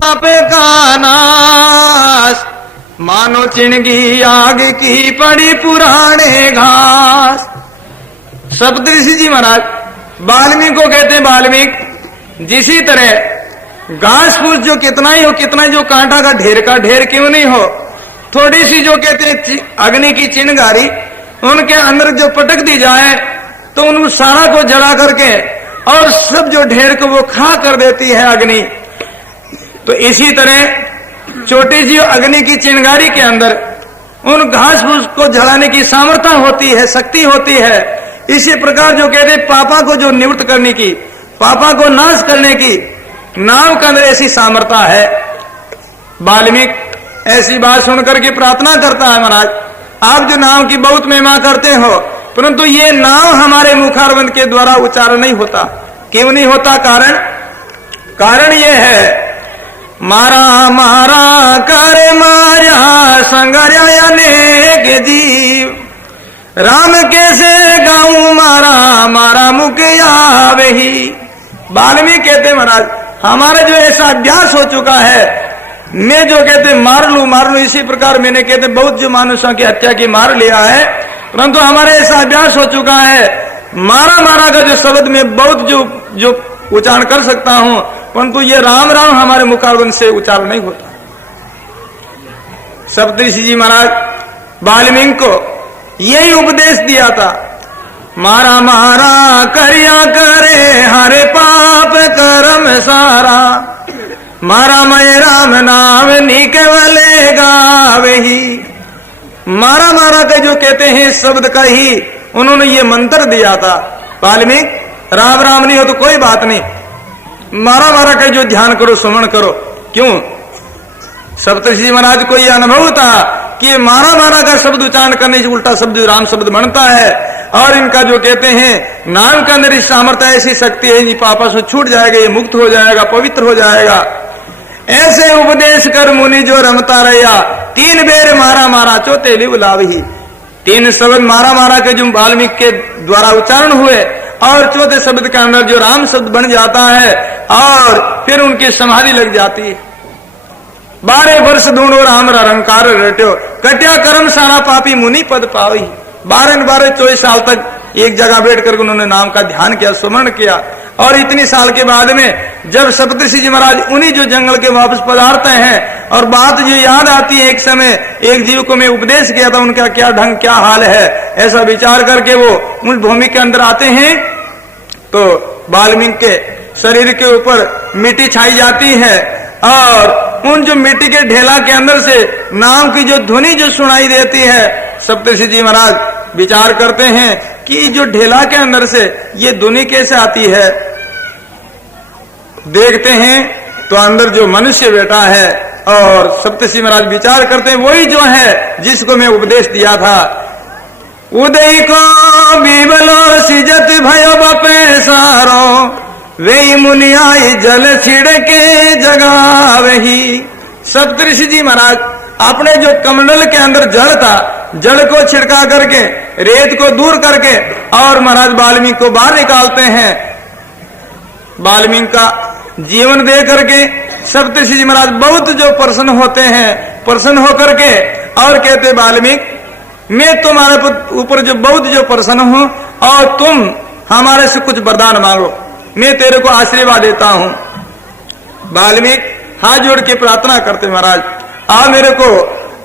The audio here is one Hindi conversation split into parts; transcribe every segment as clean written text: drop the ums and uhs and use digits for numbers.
पाप का नाश, मानो चिणगी आग की पड़ी पुराने घास। सप्तऋषि जी महाराज वाल्मीकि को कहते हैं वाल्मीकि, जिसी तरह घास फूस जो कितना ही हो, कितना जो कांटा का ढेर क्यों नहीं हो, थोड़ी सी जो कहते हैं अग्नि की चिंगारी उनके अंदर जो पटक दी जाए तो उन सारा को जला करके और सब जो ढेर को वो खा कर देती है अग्नि। तो इसी तरह छोटी सी अग्नि की चिंगारी के अंदर उन घास फूस को जलाने की सामर्थ्य होती है, शक्ति होती है। इसी प्रकार जो कहते पापा को जो निवृत्त करने की, पापा को नाश करने की नाम के अंदर ऐसी सामर्थ्य है। वाल्मीकि ऐसी बात सुनकर के प्रार्थना करता है, महाराज आप जो नाम की बहुत महिमा करते हो, परंतु ये नाम हमारे मुखारविंद के द्वारा उच्चारण नहीं होता। क्यों नहीं होता? कारण ये है, मारा मारा कर मारा संगर्या अनेक जीव, राम कैसे गाऊं मारा मारा मुखिया वही। वाल्मीकि कहते महाराज हमारा जो ऐसा अभ्यास हो चुका है, मैं जो कहते मार लू, इसी प्रकार मैंने कहते बहुत जो मानुषों की हत्या की मार लिया है, परंतु हमारे ऐसा अभ्यास हो चुका है, मारा का जो शब्द में बहुत जो उच्चारण कर सकता हूं, परंतु ये राम राम हमारे मुखारविंद से उच्चारण नहीं होता। सप्तऋषि जी महाराज वाल्मीकि को यही उपदेश दिया था, मारा मारा करिया करे हरे पाप कर्म सारा, मारा मैं राम नाम नी केवले गावे ही। मारा के जो कहते हैं शब्द का ही उन्होंने ये मंत्र दिया था। वाल्मीकि राम नहीं हो तो कोई बात नहीं, मारा का जो ध्यान करो, स्मरण करो। क्यों? सप्तऋषि महाराज को यह अनुभव था कि मारा का शब्द उच्चारण करने से उल्टा शब्द राम शब्द बनता है, और इनका जो कहते हैं नाम के अंदर इस सामर्थ्य ऐसी शक्ति है, पापा से छूट जाएगा, ये मुक्त हो जाएगा, पवित्र हो जाएगा। ऐसे उपदेश कर मुनि जो रमता रहा, 3 बेर मारा चौथे लिव लावही। 3 शब्द मारा के जो वाल्मीकि के द्वारा उच्चारण हुए, और चौथे शब्द के अंदर जो राम शब्द बन जाता है, और फिर उनकी समाधि लग जाती है। 12 वर्ष ढूंढो राम रंकार रट्यो, कट्या कर्म सारा पापी मुनि पद पावी। 12 24 साल तक एक जगह बैठ कर उन्होंने नाम का ध्यान किया, स्मरण किया, और इतनी साल के बाद में जब सप्तऋषि जी महाराज उन्हीं जो जंगल के वापस पधारते हैं, और बात जो याद आती है, एक समय एक जीव को मैं उपदेश किया था, उनका क्या ढंग क्या हाल है, ऐसा विचार करके वो उस भूमि के अंदर आते हैं, तो वाल्मीकि के शरीर के ऊपर मिट्टी छाई जाती है, और उन जो मिट्टी के ढेला के अंदर से नाम की जो ध्वनि जो सुनाई देती है, सप्तऋषि जी महाराज विचार करते हैं कि जो ढेला के अंदर से ये ध्वनि कैसे आती है। देखते हैं तो अंदर जो मनुष्य बैठा है, और सप्तऋषि महाराज विचार करते हैं वही जो है जिसको मैं उपदेश दिया था। उदय को बीबलो सिजत भयो बपे सारो, वे मुनि आई जल छिड़के जगा वही। सप्तऋषि जी महाराज अपने जो कमंडल के अंदर जल था, जल को छिड़का करके, रेत को दूर करके, और महाराज वाल्मीकि को बाहर निकालते हैं। वाल्मीकि का जीवन दे करके सप्तऋषि जी महाराज बहुत जो प्रसन्न होते हैं, प्रसन्न होकर के और कहते वाल्मीकि मैं तुम्हारे ऊपर जो बहुत जो प्रसन्न हूं, और तुम हमारे से कुछ वरदान मांगो, मैं तेरे को आशीर्वाद देता हूं। वाल्मीकि हाथ जोड़ के प्रार्थना करते, महाराज आप मेरे को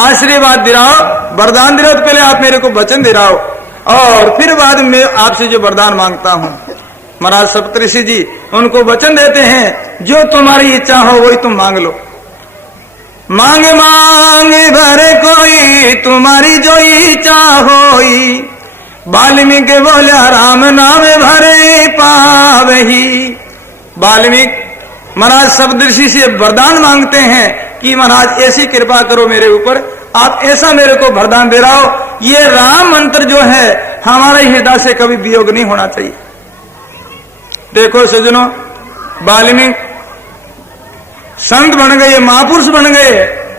आशीर्वाद दिलाओ, वरदान दिलाओ, तो पहले आप मेरे को वचन दिलाओ, और फिर बाद में आपसे जो वरदान मांगता हूं। महाराज सप्तऋषि जी उनको वचन देते हैं, जो तुम्हारी इच्छा हो वही तुम मांग लो। मांग मांग भरे कोई तुम्हारी जो इच्छा होई, वाल्मीकि बोला राम नाम भरे पावही। वाल्मीकि महाराज सप्तऋषि से वरदान मांगते हैं कि महाराज ऐसी कृपा करो मेरे ऊपर, आप ऐसा मेरे को वरदान दे रहा हो, ये राम मंत्र जो है हमारे हृदय से कभी वियोग नहीं होना चाहिए। देखो सज्जनों, वाल्मीकि संत बन गए, महापुरुष बन गए,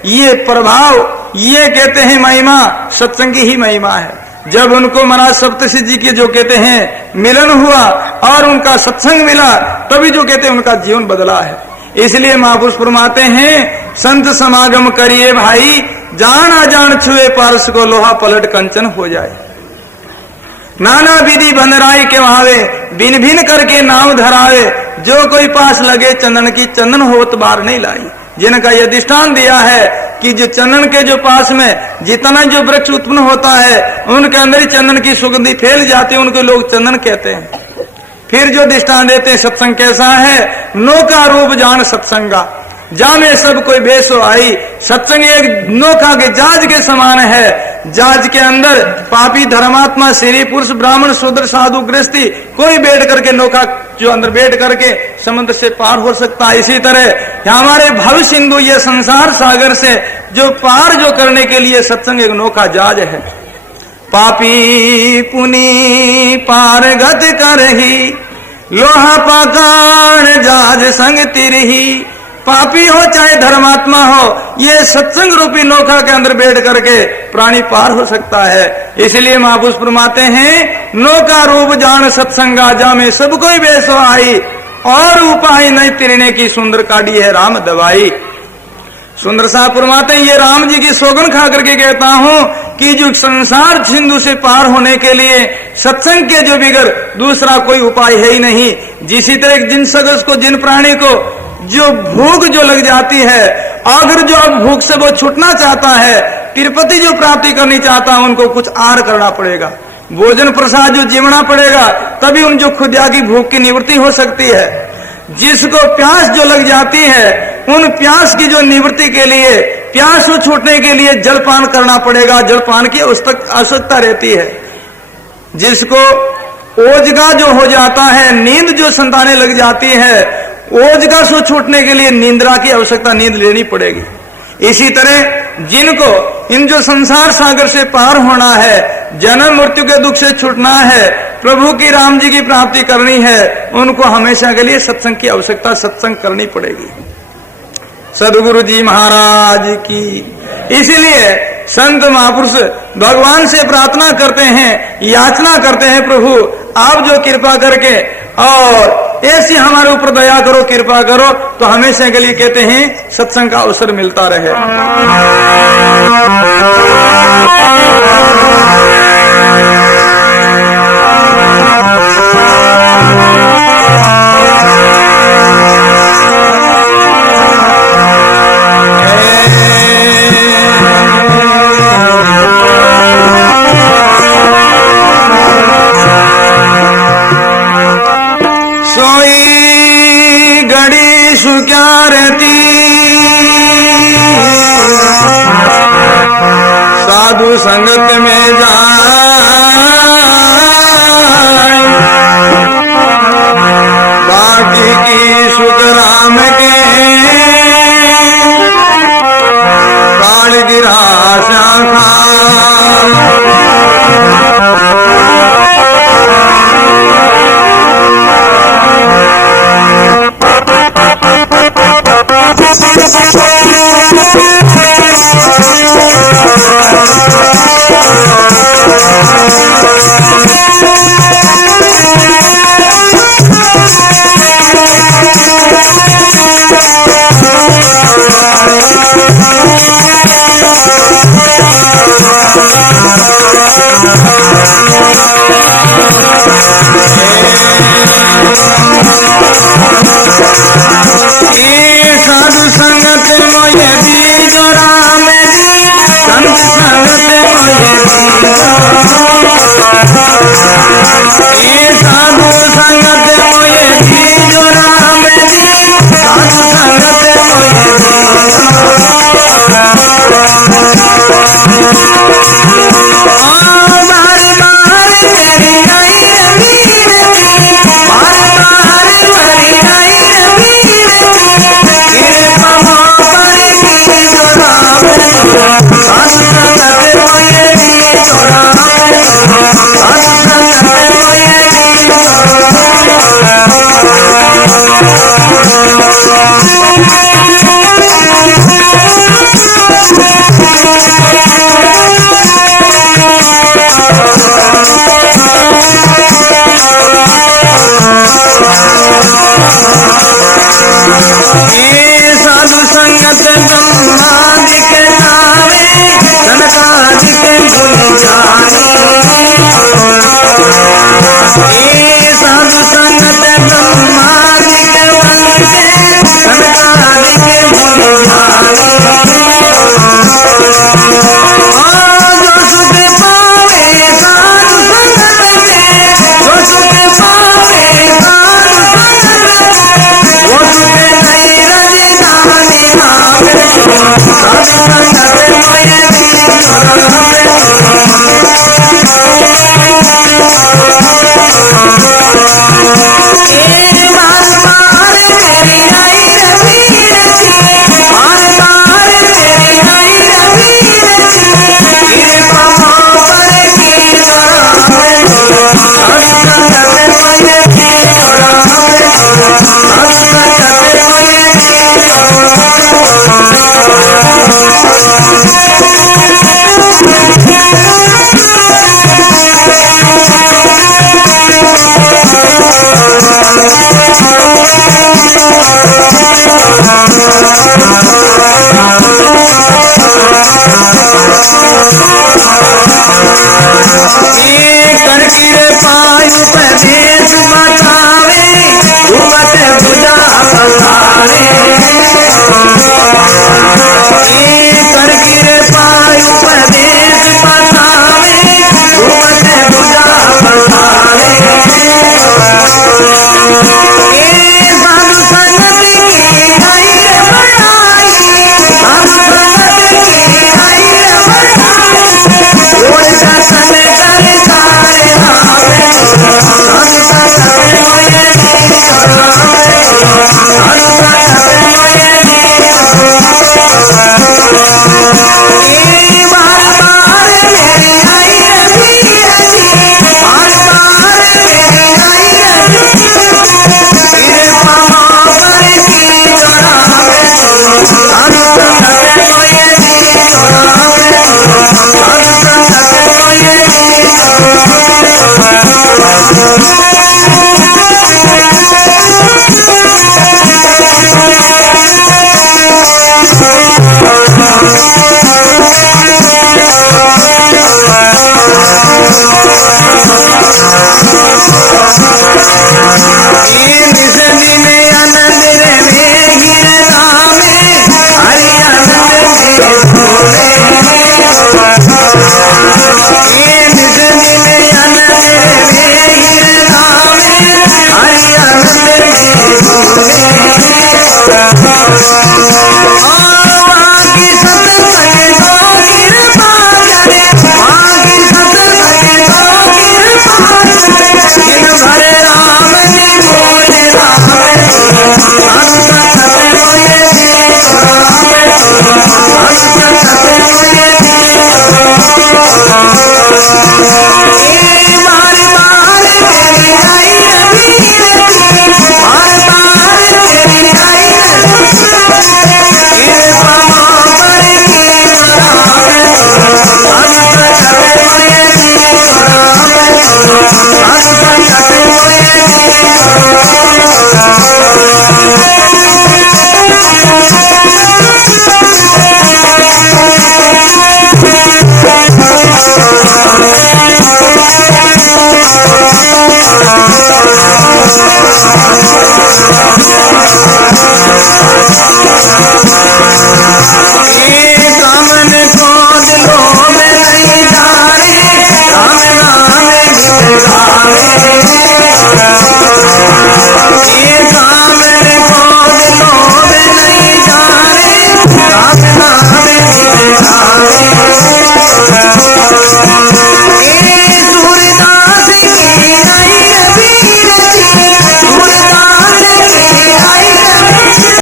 ये प्रभाव, ये कहते हैं महिमा सत्संग की ही महिमा है। जब उनको महाराज सप्तऋषि जी के जो कहते हैं मिलन हुआ और उनका सत्संग मिला, तभी जो कहते हैं उनका जीवन बदला है। इसलिए महापुरुष फरमाते हैं, संत समागम करिए भाई, जान अजान छुए पारस को लोहा पलट कंचन हो जाए। नाना विधि बनराई के वहावे, भिन भिन करके नाव धरावे, जो कोई पास लगे चंदन की चंदन होत बार नहीं लाई। जिनका यह दृष्टान दिया है कि जो चंदन के जो पास में जितना जो वृक्ष उत्पन्न होता है उनके अंदर ही चंदन की सुगंधी फैल जाती है, उनको लोग चंदन कहते हैं। फिर जो दृष्टान देते हैं सत्संग कैसा है, नौका रूप जान सत्संगा, जामे सब कोई बेसो आई। सत्संग एक नौका के जहाज के समान है। जहाज के अंदर पापी, धर्मात्मा, स्त्री पुरुष, ब्राह्मण, शूद्र, साधु, गृहस्थी, कोई बैठ करके नौका जो अंदर बैठ करके समुद्र से पार हो सकता है। इसी तरह हमारे भव सिंधु ये संसार सागर से जो पार जो करने के लिए सत्संग एक नौका जहाज है। पापी पुनी पार गत करही, लोहा पाकान जहाज संग तिरही। पापी हो चाहे धर्मात्मा हो, ये सत्संग रूपी नौका के अंदर बैठ करके प्राणी पार हो सकता है। इसलिए महापुरुष फरमाते हैं, नौका रूप जान सत्संगा, जामे सब कोई बेसो आई, और उपाय नहीं तिरने की सुंदर काढ़ी है राम दवाई। सुंदर साहब फरमाते हैं, ये राम जी की सौगन खा करके कहता हूं कि जो संसार सिंधु से पार होने के लिए सत्संग के जो बिगर दूसरा कोई उपाय है ही नहीं। जिसी तरह जिन सदस्य को, जिन प्राणी को जो भूख जो लग जाती है, अगर जो अब भूख से वो छूटना चाहता है, तिरुपति जो प्राप्ति करनी चाहता है, उनको कुछ आहार करना पड़ेगा, भोजन प्रसाद जो जीवना पड़ेगा, तभी उन जो खुदा की भूख की निवृत्ति हो सकती है। जिसको प्यास जो लग जाती है, उन प्यास की जो निवृत्ति के लिए, प्यास को छूटने के लिए जलपान करना पड़ेगा, जलपान की आवश्यकता रहती है। जिसको ओजगा जो हो जाता है, नींद जो संताने लग जाती है, ओजगा से छूटने के लिए निंद्रा की आवश्यकता, नींद लेनी पड़ेगी। इसी तरह जिनको इन जो संसार सागर से पार होना है, जन्म मृत्यु के दुख से छूटना है, प्रभु की, राम जी की प्राप्ति करनी है, उनको हमेशा के लिए सत्संग की आवश्यकता, सत्संग करनी पड़ेगी। सदगुरु जी महाराज की। इसीलिए संत महापुरुष भगवान से प्रार्थना करते हैं, याचना करते हैं, प्रभु आप जो कृपा करके और ऐसी हमारे ऊपर दया करो, कृपा करो, तो हमेशा के लिए कहते हैं सत्संग का अवसर मिलता रहे। साधु संगत में जाए, बाकी की सुख राम के काल गिरा शाखा। गावे मोये